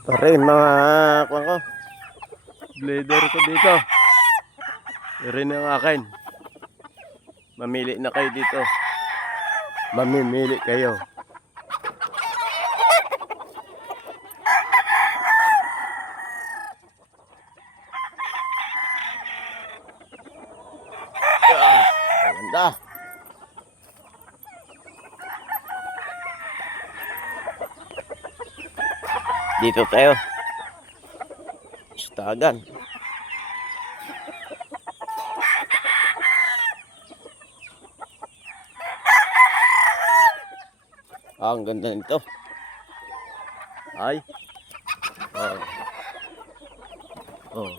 Pare, mga kuwan ko. Blader ko dito. Rin ang akin. Mamili na kayo dito. Mamimili kayo. Maganda. Dito tayo. Istagan. Ang ganda nito. Ay. Oh. Oh.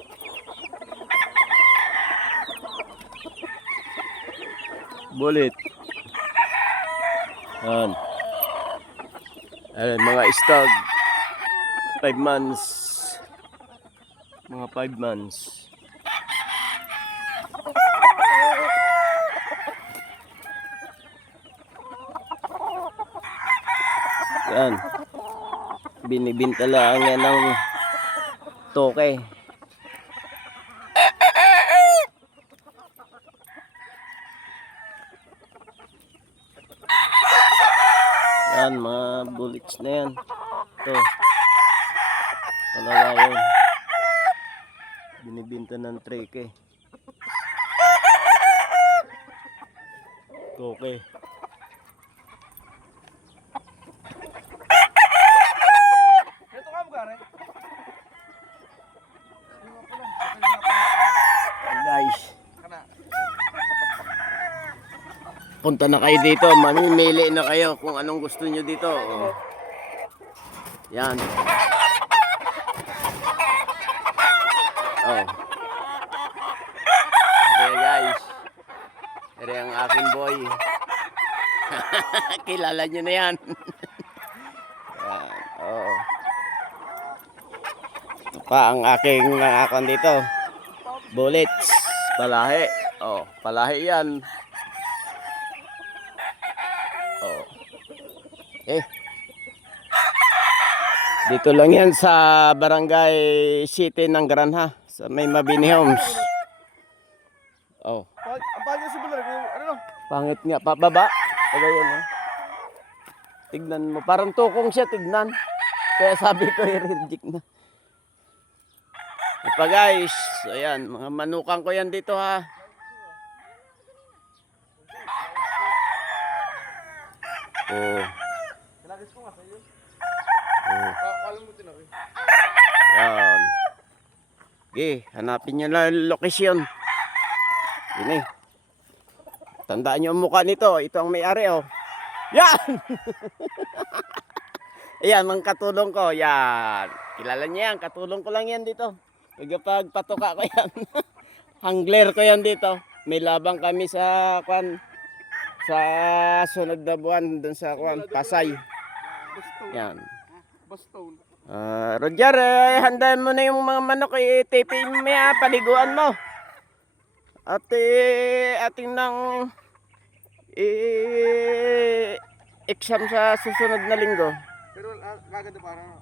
Bulit. Yan. Ayan, mga stag. 5 months. Mga 5 months. Yan. Binibinta lang yan ng toke. Yan, mga bullets na yan. Ito. Talaga yun. Binibinta ng treke. Toke. Guys, punta na kayo dito, mamimili na kayo kung anong gusto nyo dito. Oh. Yan. Oh. Okay guys, ere ang aking boy. Kilala nyo na yan. Yan. Oh. Ito pa ang aking nakakon dito. Bullets, palahi. Oh, palahi yan. Oh. Dito lang yan sa Barangay City ng Granha, sa may Mabini Homes. Oh. Ang bagay sa bulan, ano? Pangit nga, pababa. Pagayon, oh. Tignan mo, parang tukong siya, tignan. Kaya sabi ko, i-reject na. Ito guys, ayan, mga manukan ko yan dito ha. Oh. Kinagis ko nga sa iyo. Oh. Alam mo tinari. Yan. Okay, hanapin nyo lang location. Yun eh. Tandaan nyo ang mukha nito. Ito ang may-ari oh. Yan! Ayan, mga katulong ko. Yan. Kilala niya yan. Katulong ko lang yan dito. Kapag patuka ko yan. Hangler ko yan dito. May labang kami sa kwan. Sa sunod na buwan dun sa kwan. Pasay. Yan. Boston. Roger, handahan mo na yung mga manok. Itipin mo yan. Paliguan mo. At ating nang exam sa susunod na linggo. Pero kagad parang